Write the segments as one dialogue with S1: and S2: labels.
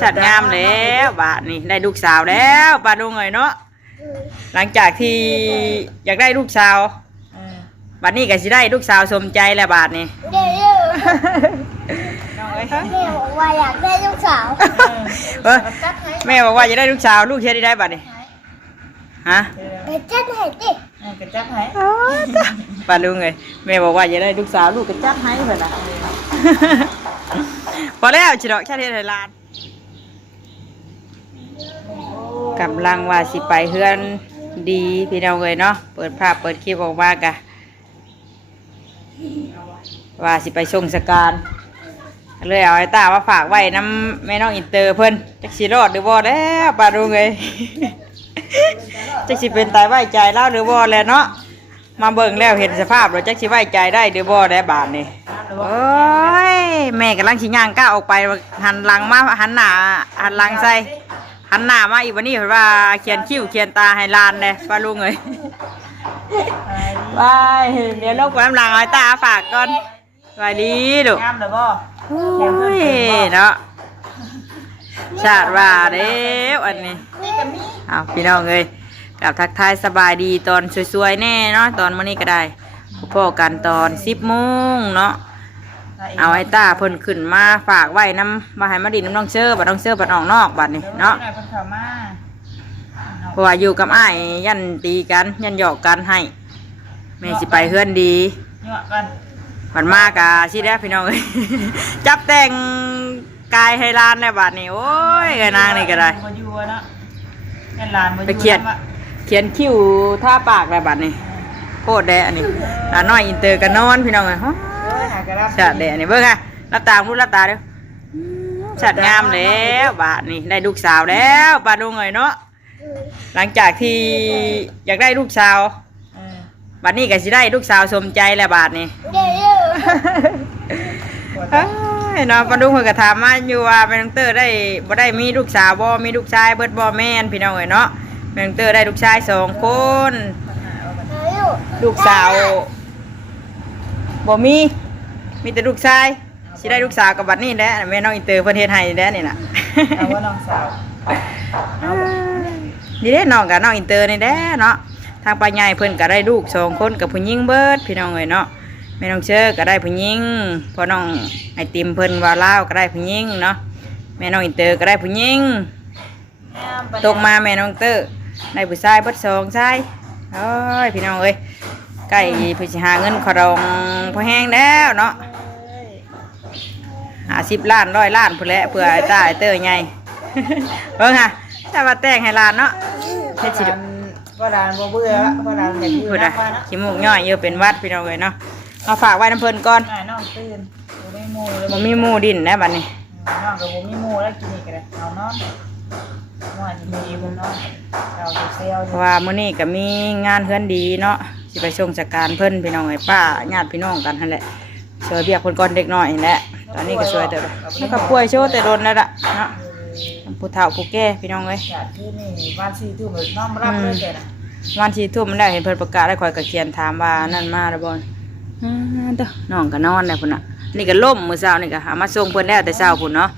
S1: ชัดงามแล้วบาทนี่ได้ลูกสาวแล้วปาดุงเอ้ยเนาะหลังจากที่อยากได้ลูกสาว
S2: เออ
S1: บัดนี้ก็สิได้ลูกสาวสมใจแล้วบาทนี่
S3: เดี๋ยว
S2: น้องเอ้ย
S3: แม่บอกว่าอยากได้ลูกสาว
S1: เออ
S2: จัดให้
S1: แม่บอกว่าจะได้ลูกสาวลูกเฮ็ดได้บาทนี่ฮะ
S2: เออ
S3: ไปจัดให้ดิ
S2: เออก็จัดให้
S1: ปาดุงเอ้ยแม่บอกว่าจะได้ลูกสาวลูกก็จัดให้เพิ่นน่ะ พอแล้วจิดอกชาติเทศไทยลานกำลังว่าสิไปเฮือนดีพี่น้องเลยเนาะเปิดภาพเปิดคลิปออกมากะว่าสิไปส่งสการเลยเอาไอ้ตามาฝากไว้น้ำแม่น้องอินเตอร์เพิ่นจักสิรอดหรือบ่แล้วปาดุงเลยจักสิเป็นตายไว้ใจเล่าหรือบ่แล้วเนาะ มาเบิ่งแล้วเห็นสภาพแล้วจักสิไว้ใจได้หรือบ่แล้บาดนี่โอ้ยแม่กำลังชิย่างก้าวออกไปหันหลังมาหันหน้าหันหลังใส่หันหน้ามาอีกวันนี้เพิ่นว่าเขียนคิ้วเขียนตาให้ลานเลยป้าลุงเอ้ยบายเดี๋ยวลงไปน้ำหลังเอาไอ้ตาฝากก่อนสวัสดีลูก
S2: งามเลยบ่
S1: โอ้ยเนาะชาติว่าเด้วอันนี้
S2: นี่ก็มี
S1: เอาพี่น้องเอ้ย กับทักทายสบายดีตอนสวยๆแน่เนาะตอนมื้อนี้ก็ได้พบกันตอน10โมงเนาะเอาไอ้ตาเพิ่นขึ้นมาฝากไว้น้ำมาให้มาดินน้ำน้องเชื่อบัดน้องเชื่อบัดออกนอกบัดนี่เนาะ
S2: เพิ่นเข้ามา
S1: เพราะว่าอยู่กับอ้ายยันตีกันยันหยอกกันให้แม่สิไปเฮือนดี
S2: เหยาะกัน
S1: บัดมากะสิได้อพี่น้องเอ้ยจับแต่งกายให้ลานแล้วบัดนี่โอ้ยกะนางนี่ก็ได้
S2: บ่อยู่อะเนาะแม่นหลานบ่อยู่
S1: ไปเขียน
S2: นำอะ
S1: เขียนคิ้วท่าปากแล้วบัดนี่โคตรแดะอันนี้หลานน้อยอินเตอร์กันนอนพี่น้องเอ้ย
S2: เอ้ยหากระรับ
S1: ชาดแดะนี่เบิ่งค่ะรับตาพูดรับตาเด้อชัดงามแล้วบาทนี่ได้ลูกสาวแล้วปาดุงเอ้ยเนาะหลังจากที่อยากได้ลูกสาว
S2: เออ
S1: บัดนี้ก็สิได้ลูกสาวสมใจแล้วบาทนี่
S3: เดี๋ยว
S1: เอ้ยน้องปาดุงเพิ่นก็ถามมาอยู่ว่าแม่น้องเตอร์ได้บ่ได้มีลูกสาวบ่มีลูกชายเบิดบ่แม่นพี่น้องเอ้ยเนาะ แม่น้องเตอร์ได้ลูกชายสองคน
S3: เดี๋ยว
S1: ลูกสาวบ่มีมีแต่ลูกชายสิได้ลูกสาวกับบัดนี้แหละแม่น้องอินเตอร์เพิ่นเฮ็ดให้แหล้วนี่น่ะ
S2: เอาว่าน้องสาว
S1: นี่เด้น้องกับน้องอินเตอร์นี่แหละเนาะทางป้าใหญ่เพิ่นก็ได้ลูกสองคนกับผู้หญิงเบิดพี่น้องเอ้ยเนาะแม่น้องเชอก็ได้ผู้หญิงพ่อน้องไอติมเพิ่นว่าลาวก็ได้ผู้หญิงเนาะแม่น้องอินเตอร์ก็ได้ผู้หญิงตกมาแม่น้องเตอร์ ได้ผู้ชายเบิดสองชายโอ้ยพี่น้องเอ้ยใกล้เพิ่นสิหาเงินขอดองพอแห้งแล้วเนาะหาสิบล้านร้อยล้านพุ่นแหละเพื่อไอ้ตาไอเตอร์ใหญ่เบิ่งค่ะถ้าว่าแต่งให้หลานเนาะเฮ็ดสิ
S2: พ่อหลานบ่เบื่อละพ่อหลานอยากอยู่
S1: พูด
S2: นะ
S1: อะ
S2: ว่านะ
S1: ขี้มูกย่อยเยอะเป็นหวัดพี่น้องเลยเนาะเอาฝากไว้น้ำเพลินก่อน
S2: หน่อยน้องตื่นบ่มีหมู่เลย
S1: บ่มีหมูดินนะบัดนี้
S2: น้องก็บ่มีหมู่แล้วกินนี่ก็ได้เอานอน น้อยสิมีบ่นอนเราสิเซล
S1: เพราะว่ามื้อนี้ก็มีงานเฮือนดีเนาะสิไปส่งจักการเพิ่นพี่น้องไอ้ป้าญาติพี่น้องกันหั่นแหละช่วยเบียกคนก่อนเด็กน้อยนี่แหละตอนนี้ก็ช่วยเติบแล้วก็ป่วยโชว์แต่โดนแล้วล่ะเนาะผู้เฒ่าผู้แก่พี่น้องเอ้ย
S2: จากที่นี่บ้านซีทุ่มน้องมารับเลยแกนะ
S1: วันที่ทุ่มมันได้เห็นเพิ่นประกาศได้ข่อยก็เขียนถามว่านั่นมาแล้วบ่อ่าเด้อน้องก็นอนแล้วพุ่นน่ะนี่ก็ล่มมื้อเช้านี่ก็หามาส่งเพิ่นแล้วแต่เช้าพุ่นเนาะ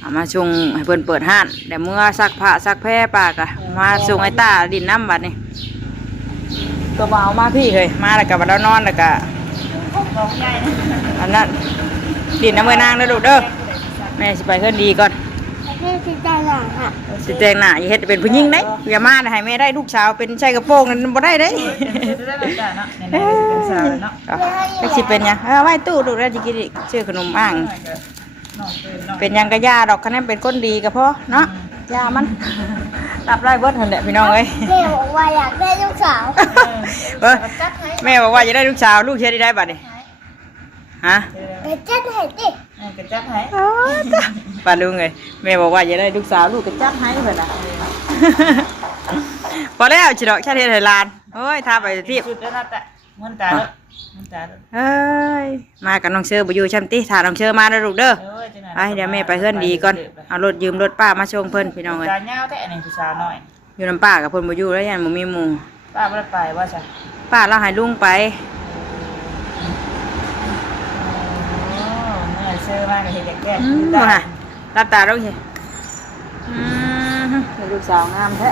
S1: เอามาชงให้เพิ่นเปิดห้านแต่เมื่อซักผ้าซักแพร่ปากะมาส่งไอ้ตาดินน้ำบัดนี่ก็มาเอามาพี่เฮ้ยมาแล้วก็บัดเรานอนแล้วก็
S2: น้องใหญ่นะ
S1: อันนั้นดินน้ำมือนางเด้อลูกเด้อแม่สิไปเฮือนดีก่อน
S3: แม่จะได้หลังอะ
S1: สิแต่งหน้าอย่าเฮ็ดเป็นผู้หญิงเด้อย่ามาให้แม่ได้ลูกสาวเป็นชายกระโปรงนั่นบ่ได้เด้
S2: จะได้แบบนั้นเนาะไหนๆเป็นสาวเนาะ
S1: เอาจักสิเป็นหยังเอาไว้ตู้ลูกแล้วสิกินอีกชื่อขนมอ่าง
S2: น้องตื่นน้อง
S1: เป็นหยังก็ย่าดอกคะแนนเป็นคนดีก็พอเนาะย่ามันรับไร่เบิดหั่นแหละพี่น้องเอ้ย
S3: แม่บอกว่าอยากได้ลูกสาว
S1: เออแม่บอกว่าจะได้ลูกสาวลูกเฮ็ดได้ได้บัดนี้ฮะ
S3: ไปจัดให้ดิ
S2: กระจัดให้
S1: ป้าลุงเลยแม่บอกว่าจะได้ลูกสาวลูกก็จัดให้เพิ่นน่ะพอแล้วจิดอกแค่เฮ็ดให้หลานโอ้ยทาไปที่
S2: ชุดแล้วนะแต่มันตาแล้ว มันตาแล้ว
S1: เอ้ยมากับน้องเชอบ่อยู่ช่ำติถ้าน้องเชอมาเด้อลูกเด้อไปเดี๋ยวแม่ไปเฮือนดีก่อนเอารถยืมรถป้ามาส่งเพิ่นพี่น้องเอ้ย
S2: ตาเงาแต่อันนี้ผู้สาวน้อย
S1: อยู่น้ำป้ากับเพิ่นบ่อยู่แล้วยันบ่มีหมู่
S2: ป้าไม่ได้ไปว่าจ้ะ
S1: ป้าเราให้ลุงไป
S2: เมื่อเชื่อมากกับเห็ดแก่
S1: อืมบ่ฮะรับตาต้องเห็นอืมลูกสาวงามแท้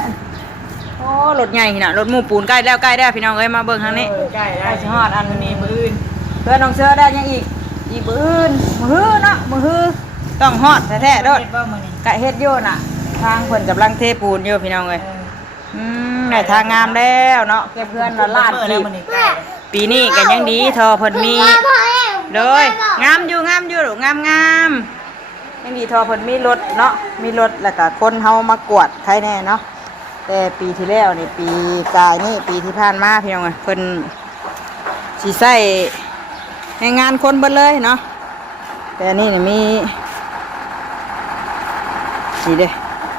S1: โอ้รถใหญ่นี่นะรถหมู่ปูนใกล้แล้วใกล้แล้วพี่น้องเอ้ยมาเบิ่งทางนี้
S2: เออใกล้
S1: ใก
S2: ได้
S1: ล้สิฮอดอัน
S2: นี้
S1: นี้
S2: มืออื่น
S1: เพื่อนน้องเชื่อได้ยังอีกอีกบื้นมือฮื้อเนาะมือฮื้อต้องฮอดแท้ๆโดด
S2: เฮ็ดว่ามื้อนี้
S1: กะเฮ็ดอยู่น่ะ ทางเพิ่นกำลังเทปูนอยู่พี่น้องเอ้ย
S2: เออ
S1: อืมได้ทางงามแล้วเนาะเก็บเพื่อนละลาด
S2: เมื่อ
S1: กี
S2: แล้ว
S1: บ
S2: มื้อนี้ใกล้แล้ว
S1: ปีนี้ก็ยังดีทอเพิ่นมีเลยงามอยู่งามอยู่ลูกงามงามยังดีทอเพิ่นมีรถเนาะมีรถแล้วก็คนเฮามากวดใครแน่เนาะ แต่ปีที่แล้วนี่ปีกายนี่ปีที่ผ่านมาพี่น้องเพิ่นสิใส่ให้งานคนเบิดเลยเนาะแต่นี่นี่มีนี่เด้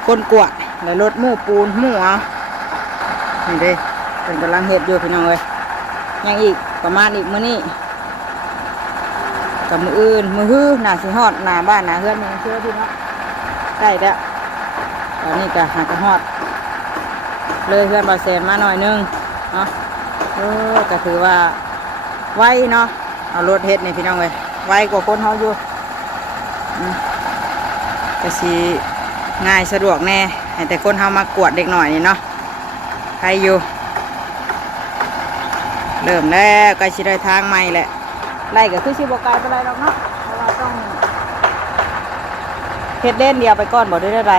S1: คนกวดแล้วรถหมู่ปูนหมู่เอานี่เด้เพิ่นกำลังเฮ็ดอยู่พี่น้องเอ้ยยังอีกประมาณอีกมื้อนี้กับมืออื่นมือฮื้อหน้าสิฮอดหน้าบ้านหน้าเฮือนนี่เชื่อพี่เนาะใกล้แล้วตอนนี้ก็หากระฮอด เลยเพื่อนบาแซนมาหน่อยนึงเนาะเออก็ถือว่าไวเนาะเอารถเฮ็ดนี่พี่น้องเลยไวกว่าคนเฮาอยู่ก็สิง่ายสะดวกแน่ให้แต่คนเฮามากวดเด็กหน่อยนี่เนาะใครอยู่ เริ่มแล้วกล้สิได้ทางใหม่แหละไล่ก็คือสิบกายไปไรหรอกเนาะเพราะว่าต้องเฮ็ดเล่นเดียวไปก่อนบ่ได้ได้ไร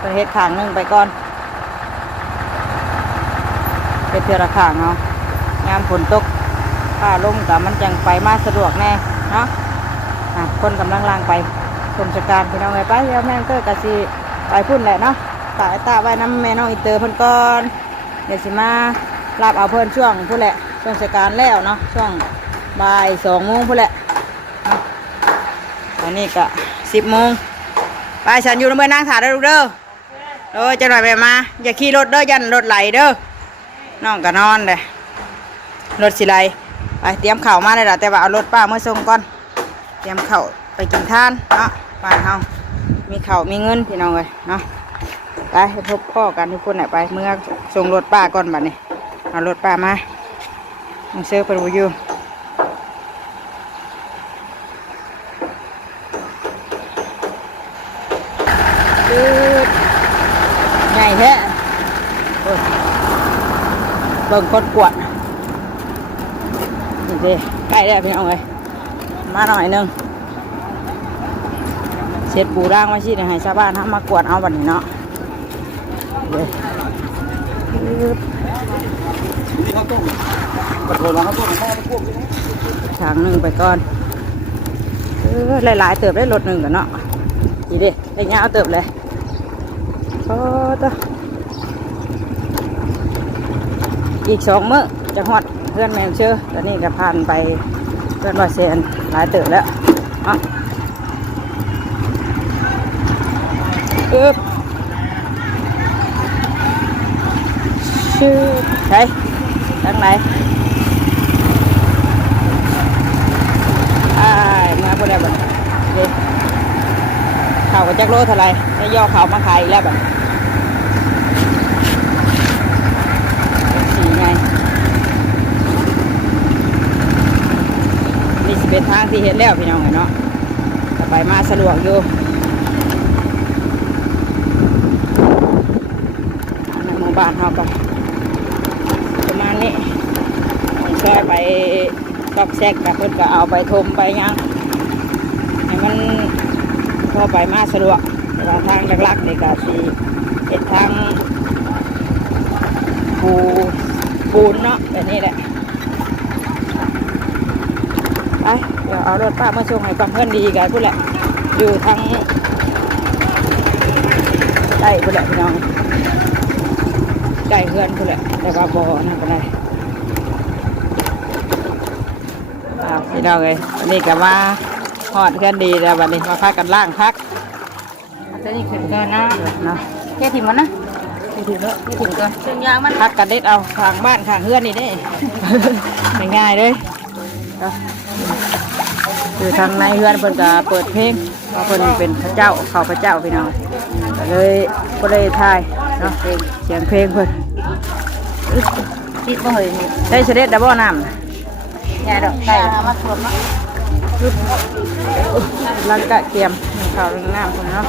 S1: ไปเฮ็ดขางหนึงไปก่อน เฮ็ดเทือละขางเอาะยามฝนตกผ้าลมกับมันจังไปมาสะดวกแน่เนาะอะคนกำลังล่างไปชมสการพี่น้องไงไปเดี๋ยวแม่งก็กะสิไปพุ่นแหละเนาะตาตาไว้น้ำแม่น้องอินเตอร์เพิ่นก่อนเดี๋ยวสิมาลาบเอาเพิ่นช่วงพุ่นแหละช่วงสการแล้วเนาะช่วงบ่ายสองโมงพุ่นแหละอาตอนนี้ก็สิบโมงไปฉันอยู่ในเมืองนางถาเด้อลูกเด้อเออจะหน่อยไปมา อย่าขี่รถเด้อยันรถไหลเด้อ น้องก็นอนเลยรถสิไหลไปเตรียมเข่ามาเลยล่ะแต่ว่าเอารถป้าเมื่อส่งก่อน เตรียมเข่าไปกินท่านเนาะบ้านเฮามีเข่ามีเงินพี่น้องเลยเนาะไปพบพ่อกันทุกคนน่ะไปเมื่อส่งรถป้าก่อนบัดนี้เอารถป้ามามึงเชื่อเปิดวิว คือใหญ่แท้โอ้ย เบิ่งคนกวดนี่สิใกล้แล้วพี่น้องเลยมาหน่อยหนึงเสร็จปูร่างไว้สิเดี๋ยวให้ชาวบ้านทำมากวดเอาบัดนี้เนาะเดี๋ยวทางหนึ่งไปก่องเนาะดีดิได้ยาวเติบเลยโอ้ตะอีกสองมื้อจะฮอดเพื่อนแมวเชื่อตอนนี้ก็ผ่านไปเพื่อนบอเซนหลายเติบแล้วอะอึบชื่อใช่ทางไหนอ้ามาพอได้บ่เด็กข่าวกับจักโลเท่าไรได้ย่อข่าวมาขายแล้วแบบสี่ไงนี่สิ เป็นทางที่เห็นแล้วพี่น้องเนาะไปมาสะดวกอยู่ในหมู่บ้านเราก็ประมาณนี้ซอยไปซอกแซกกับเพิ่นก็เอาไปทมไปยังให้มันพอไปมาสะดวกแต่ว่าทางหลักๆนี่ก็สีเป็นทางปูปูนเนาะแบบนี้แหละไปเดี๋ยวเอารถป้ามาส่งให้กับเพื่อนดีกันพูดแหละ อยู่ทางใกล้พูดแหละพี่น้องใกล้เพื่อนพูดแหละ แต่ว่าบ่อนั่นก็ได้อ้าวพี่น้องเลยวันนี้ก็มาหอดเพื่อนดีแล้ววันนี้มาพักกันล่างพัก
S2: จะนี่ขึ้นก่อนนะ
S1: เนาะ
S2: แค่ถิ่มมันนะแค่ถิ่มแล้วแค่ถิ่มก่อนซึ่งยางมัน
S1: พักกันเด็ดเอาข้างบ้านข้างเฮือนนี่เด้ง่ายๆเลย เนาะคือทางในเฮือนเพิ่นก็เปิดเพลงเพราะเพิ่นเป็นพระเจ้าเขาพระเจ้าพี่น้องก็เลยก็เลยทายเนาะเสียงเพลงเพิ่น
S2: คิดว่าเฮ้ยนี่
S1: ได้เสด็จดับเบิลน้ำ
S2: ยาดอกไก่มาสวมเนาะ
S1: ลังกะเกียม
S2: เข่า
S1: วเรื่องน้ำคนเนาะ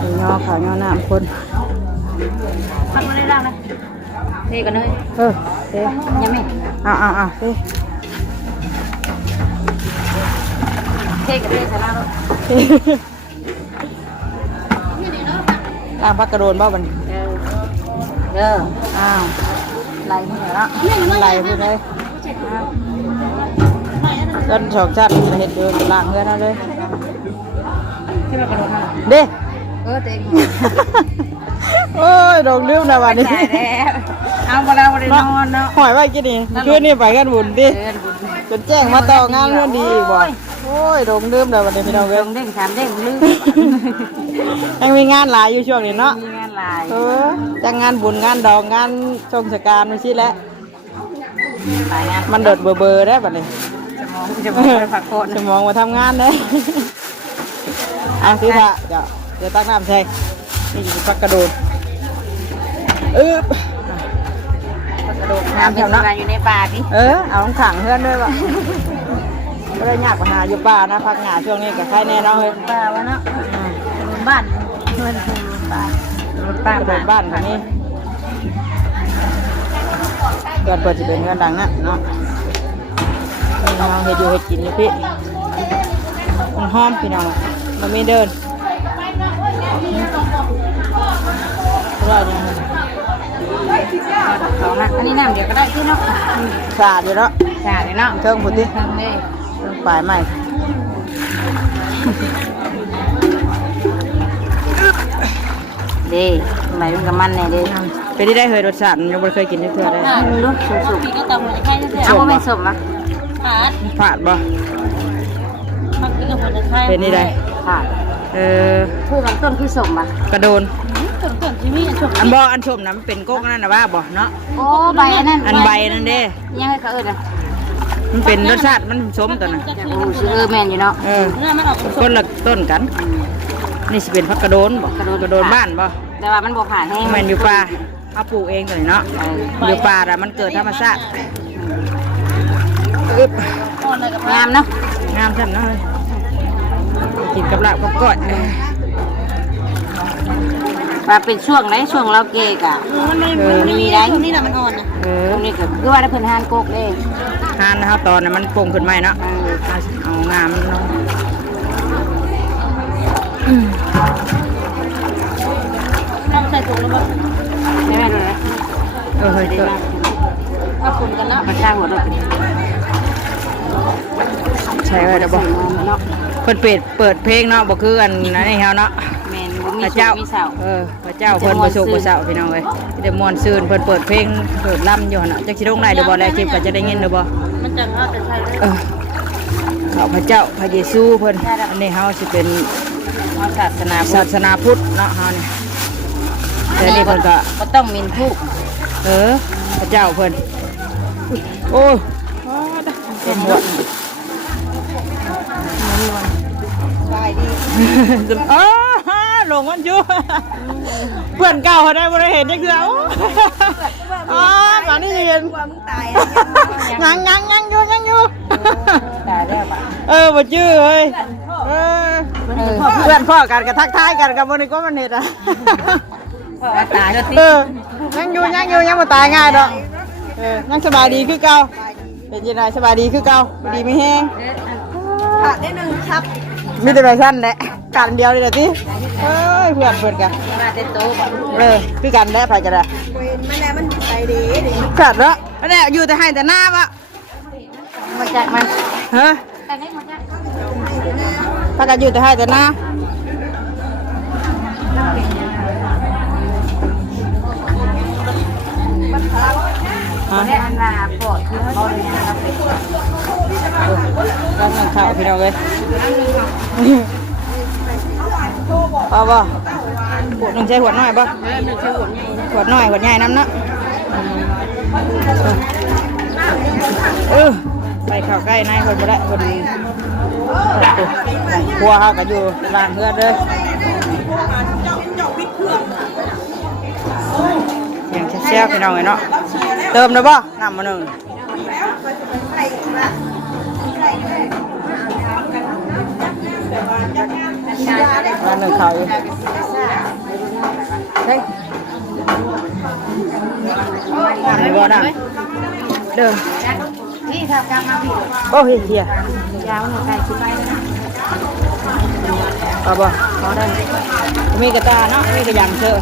S1: มีย่อข่าวย่อน้ำคน
S2: พักมาได้แล้วนะเทกันเลย
S1: เออเด้
S2: ยังไม่
S1: อ่าอ่าอ่าเด้
S2: เทกันเลยชนะแล้ว
S1: ล่างพักกระโดนบ้าบัดน
S2: เออเออ
S1: อ้าว
S2: ไหลนี่แล้ว
S1: ไหลไปเลยต้นชอกชัดเห็ดเดินล่างเพื่อนเอาเลย
S2: ที่มันกระโดดมา
S1: เด้
S2: เออเต็ง
S1: โอ้ยโดนลืมนะวันนี้
S2: จ่ายแล้วเอาไปแล้วไปนอนเนาะ
S1: หอยไว้กินนี่คืนนี่ไปกันบุญดิ
S2: เดินบุญ
S1: จนแจ้งมาต่องานเพื่อนดีบ่ โอ้ยโดนลืมนะวันนี้พี่น้องเอ้
S2: ล
S1: ย
S2: งเด้งสามเด้งลืม
S1: ยังมีงานหลายอยู่ช่วงนี้เนาะ
S2: มีงานลาย
S1: เออจังงานบุญงานดองงานชมสการมันสิแหละ
S2: หลายงาน
S1: มันเดิดเบอร์เบอร์ได้บัดนี้
S2: จะมองจะมองไปผักโคน
S1: สมองมาทำงานได้อะพี่พระเดี๋ยวเดี๋ยวตั้งน้ำใช่นี่อยู่พักกระโดดอึ๊บ
S2: กระโดดน้ำเป็นสการอยู่ในป่าพี่
S1: เออ เอาลงขังเพื่อนด้วยว่ะ ก็ได้ยากปัญหาอยู่ป่านะพักงานช่วงนี้กับใครแน่เนอนเลย
S2: ป่าวะเนาะบ้านเพื่อนคือป่าป่าก
S1: ระโดดบ้านคนนี้เกิดเปิดจะเป็นเงินดังนะเนาะนี่เราเห็ดอยู่เห็ดกินอยู่พี่มันหอมพี่น้องมันไม่เดินรอดยังไง
S2: สองนะอันนี้น้ำเดี๋ยวก็ได้ที่เนาะ
S1: สาดอยู่แล้ว
S2: ใช่เลยเนาะ
S1: เครื่องผุดดิ
S2: ทำเลย
S1: เครื่องปลายใหม่
S2: ดีไหนมันกับมันเนี่ยดี
S1: ไปที่ได้เคยรสชาติมันยังไม่เคยกินที่เพื่อได้
S2: ลูกสุกๆพี่ก็ตำเลยใครจะเอาไม่สมอะขาด
S1: ผาดบ่
S2: มันกินกับคนจะใช่
S1: เป็นนี่ได้
S2: ขาด
S1: เออ
S2: คือลำต้นคือสมอะ
S1: กระโดน
S2: ต้นต้นที่มีอันสม
S1: อันบ่อันชมนะมันเป็นก๊กนั่นนะว่าบ่เนาะ
S2: โอ้ใบอันนั้น
S1: อันใบนั่นเด้
S2: ยังไงเขาเอิญอะ
S1: มันเป็นรสชาติมันสมตัวน่ะ
S2: โอ้ชื่อแมนอยู่เนาะ
S1: เออคนละต้นกัน นี่สิเป็นพักกระโดนบ่กระโดนบ้านบ่
S2: แต่ว่ามันบ่ผ่านแห้ง
S1: มันอยู่ป่าเอาปลูกเองตัวนี้เนาะอยู่ป่าแต่ะมันเกิดธรรมชาติอึ๊บ
S2: งามเนาะ
S1: งามจังเนาะเฮ้ยกินกับลาบกับก้อย
S2: ว่าเป็นช่วงไหนช่วงเราเกกอะมันไม่
S1: เออ
S2: มันมีได้นี่น่ะมันอ่อนนะ
S1: เออ
S2: ตรงนี้ก็คือว่าได้เพิ่นหานโกกเด้
S1: ทานนะครับตอนนั้นมันโป่งขึ้นไหมเนาะ
S2: เออ
S1: เอาเอางามมันลง
S2: น้ำใส่ถุงแล้วบ่ไม่แม่นเลยนะ
S1: เออเฮ้ย
S2: ดี
S1: เกิด
S2: มากถ้าคุณกันเนาะมันสร้างหัวเราะ
S1: ใช่ไว้เดี๋ยวบอก
S2: เนาะ
S1: เปิดเปิดเปิดเพลงเนาะบอกคืออันนั้นนี่เฮาเนาะ
S2: แม่นบ่มี
S1: พระ
S2: สุ
S1: เจ้า
S2: ขมีเสา
S1: เออพระเจ้าเพิ่นประสบประสาวพี่น้องเอ้ยเดี๋ยวมวนซืนเพิ่นเปิดเพลงเปิดล่ำอยู่หั่นน่ะจักสิลงได้เดี๋ยวบ่แล้วคลิปก็จะได้ยินเดี๋ยวบ่
S2: มันจะเอาแต่ใส่
S1: เออข้าพระเจ้าพระเยซูเพิ่นอันนี้เฮาสิเป็น
S2: เอาศาสนาพุ
S1: ศา
S2: ทธ
S1: สนาพุทธเนาะเฮานี่แต่นี่เพิ่นก็
S2: บ่ต้องมินผู้
S1: เออพระเจ้าเพิ่นโอ้ยเป็นหัว
S2: ได้ดี
S1: อ้า หลงมันอยู่เพื่อนเก่าเขาได้บ่ได้เห็นจักเทื่อโอ้อ๋อตอนนี้เห็น
S2: ว่ามึงตาย
S1: ยังยังยังอยู่ยังอยู่
S2: ตายแล้วป่ะ
S1: เออบ่จื้อเฮ้ยเออเพื่อนพ่อกันก็ทักทายกันกับบ่นี่ก็มันเฮ็ดอะ
S2: ว่าตายแล้วติ
S1: เออยังอยู่ยังอยู่ยังบ่ตายง่ายดอกเออยังสบายดีคือเก่าเป็นยังไงสบายดีคือเก่าบ่ดีไม่แห้ง
S2: ขาดได้หนึ่งครับ
S1: มีแต่แบบสั้นแหละกันเดียวเลยเด้อติเอ้ยเพื่อนเพิ่นกัน
S2: มาเต็มโต๊ะบ่
S1: เออคือกันได้ไปกันได้
S2: มันแล้วมันใจดีดิ
S1: กัดแล้วอันนี้อยู่แต่ให้แต่หน้าปะ
S2: มาจากมัน
S1: ฮะ
S2: แต่นี่มาจาก
S1: ถ้ากันอยู่แต่ให้แต่หน้าฮะ
S2: ได้อันลาปอดคือเขาเลย
S1: ข้านหนังข่าวพี่น้องเลยพอป่ะขวดหนึ่งใช้ขวดน้อยป่ะขวดน้อยขวใหญ่น้ำเนาะเออไปเข้าใกล้นายคนบ่ได้คนครัวเขาก็อยู่ร้านเพื่อนเลยอย่างแซ่บๆพี่น้องเลยเนาะเติมได้ป่ะน้ำมาหนึ่ง ร้านหนึ่งเขาอยู่เฮ้ยน้ำบ่อน้ำเดิน
S2: นี่ทำการมาพี่
S1: โอ้ยเฮีย
S2: ยาวหนูไก่ชิ้นไปนะ
S1: เอาบ่พอได้มีกระตาเนาะมีกระยำเชื่อ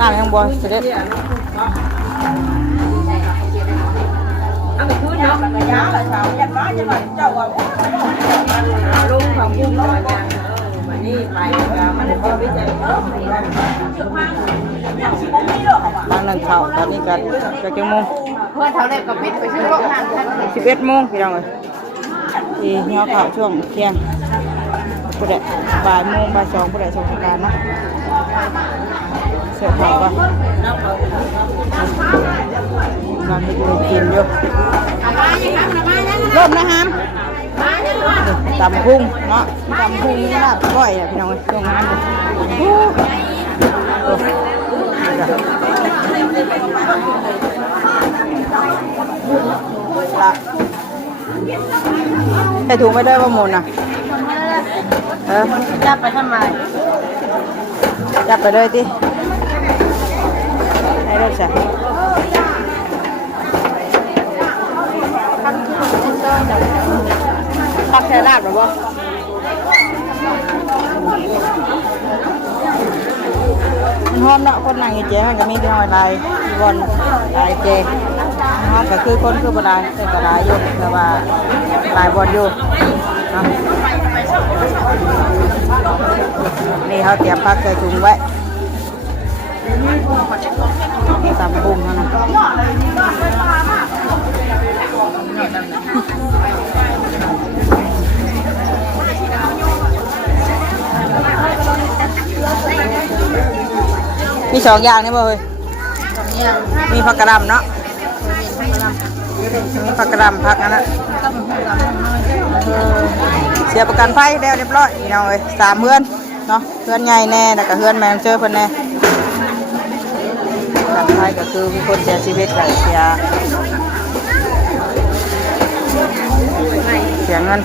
S1: น้ำยังบ่เสด็จา
S2: วยันมาจะหน่อยเจ้าว่าลุงของพุ่งต่อยังวันนี้ไปมันก็ไม่ใจเออ
S1: ร้านหนึ่งเขาตอนนี้ก็จะกี่โมง
S2: เพื่อนเขาเลยก็ปิดไปชื่อโรงงานท่าน
S1: สิบเอ็ดโมงพี่น้องเอ้ยที่เหี่ยวข้าวช่วงเที่ยงผู้ใดบ่ายโมงบ่ายสองผู้ใดส่งสการเนาะเสือข้าวก็กำลังดูกินอ ยู่ร่มนะฮามตำพุ่งเนาะตำพุ่งนี่ลาบก้อยพี่น้องเอ้ยช่วงนั้นโอ้โอ้จ้ะละใส่ถุงไม่ได้ว่าหมุนอะเออ
S2: จับไปทำไม
S1: จับไปเลยติให้ได้จ้ะ ปักแค่ลาบหรือบ่มันหอมเนาะคนนั่งอยู่เจ๊มันก็มีที่ห้อยลายบอลลายเจหอมก็คือคนคือบ่ลายแต่ก็ลายอยู่แต่ว่าลายบอลอยู่นี่เขาเตรียมพักใส่ถุงไว้ตำบุ้งเท่านั้น มีสองอย่างนี่บ่เฮ้ยมีผักกระหลำเนาะมีผักกระหลำผักอันนั้นเออเสียประกันไฟแล้วเรียบร้อยพี่น้องเอ้ยสามเพื่อนเนาะเพื่อนใหญ่แน่แล้วก็เพื่อนแมงเจอเพิ่นแน่ประกันไฟก็คือมีคนเสียชีวิตก็เสียเสียเงิน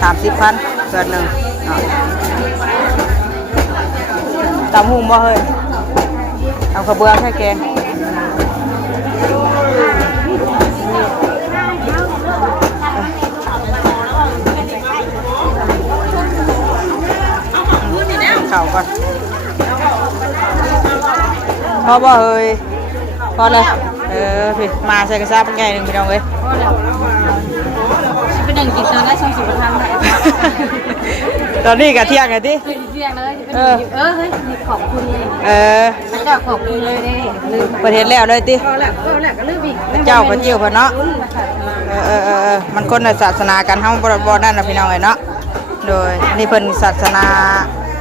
S1: สามสิบพันเกินหนึ่งเนาะ ตำหุงบ่เฮ้ย เอากระเบื้องให้แกงเข่าก่อนพอบ่เฮ้ยพอเลย เออพี่มาใส่กระซาเป็นไงหนึ่งพี่น้องเอ้ย
S2: หนึ่งกินเชิญได้ชมสุขธรรมได้
S1: ตอนนี้กะเที่ยงไงที่
S2: เรียงเลยเออเออเฮ้ยขอบคุณเลย
S1: เออ
S2: เจ้าขอบคุณเลยเด้ลืม
S1: ประเทศแล้วเลยติ
S2: ก็แล้วก็แล้วก็ลืมอีก
S1: เจ้าพระเจ้าพระเนาะเออเออเออเออมันคนละศาสนากันเฮาบ่บ่นั่นน่ะพี่น้องเอ้ยเนาะโดยนี่เพิ่นศาสนา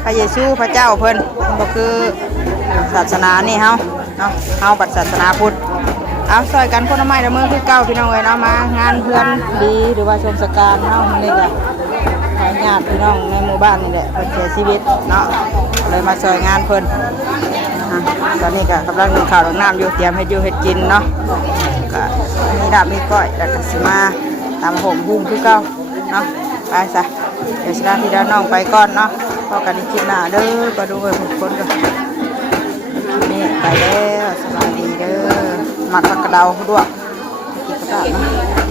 S1: พระเยซูพระเจ้าเพิ่นบ่คือศาสนานี่เฮาเนาะเฮาบัดศาสนาพุทธ เอาซอยกันคนละไม้ละมือคือเก่าพี่น้องเอ้ยเนาะมา งานเพื่อนดีหรือว่าชมสการเฮามื้อนี้ก็ขอญาติพี่น้องในหมู่บ้านนี่แหละเพิ่นเสียชีวิตเนาะเลยมาซอยงานเพิ่นอะตอนนี้ก็กำลังนึ่งข้าวนึ่งน้ำอยู่เตรียมให้อยู่เฮ็ดกินเนาะก็มีดาบมีก้อยแล้วก็สิมาตามผมบุ้งคือเก่าเนาะไปซะเดี๋ยวสิลาพี่ด้าน้องไปก่อนเนาะพอกันในคลิปหน้าเด้อก็ดูไปทุกคนกันนี่ไปแล้วสวัสดีเด้อ มักผักกระเดาด้วยกินกระดาษนะ